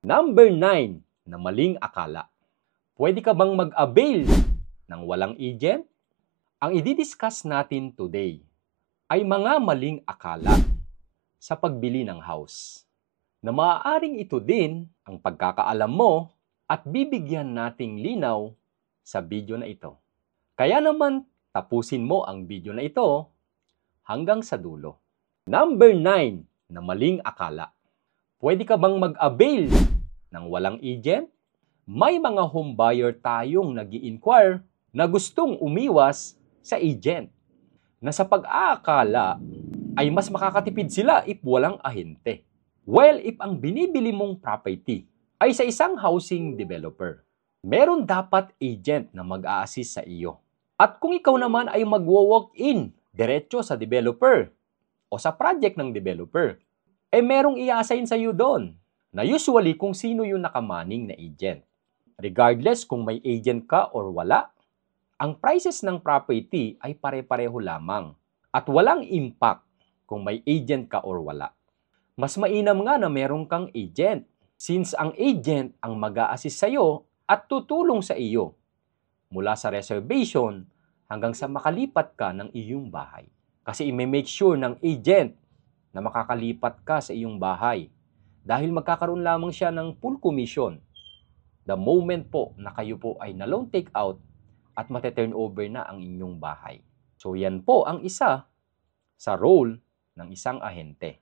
Number 9 na maling akala. Pwede ka bang mag-avail ng walang agent? Ang i-discuss natin today ay mga maling akala sa pagbili ng house, na maaaring ito din ang pagkakaalam mo at bibigyan nating linaw sa video na ito. Kaya naman tapusin mo ang video na ito hanggang sa dulo. Number 9 na maling akala. Pwede ka bang mag-avail ng walang agent? May mga home buyer tayong nag-i-inquire na gustong umiwas sa agent, na sa pag-aakala ay mas makakatipid sila if walang ahente. Well, if ang binibili mong property ay sa isang housing developer, meron dapat agent na mag-a-assist sa iyo. At kung ikaw naman ay magwo-walk-in diretso sa developer o sa project ng developer, merong i-assign sa iyo doon, na usually kung sino yung nakamaning na agent. Regardless kung may agent ka or wala, ang prices ng property ay pare-pareho lamang at walang impact kung may agent ka or wala. Mas mainam nga na meron kang agent, since ang agent ang mag-a-assist sa iyo at tutulong sa iyo mula sa reservation hanggang sa makalipat ka ng iyong bahay. Kasi i-make sure ng agent na makakalipat ka sa iyong bahay dahil magkakaroon lamang siya ng full commission the moment po na kayo po ay na-loan take out at mate-turn over na ang inyong bahay. So yan po ang isa sa role ng isang ahente.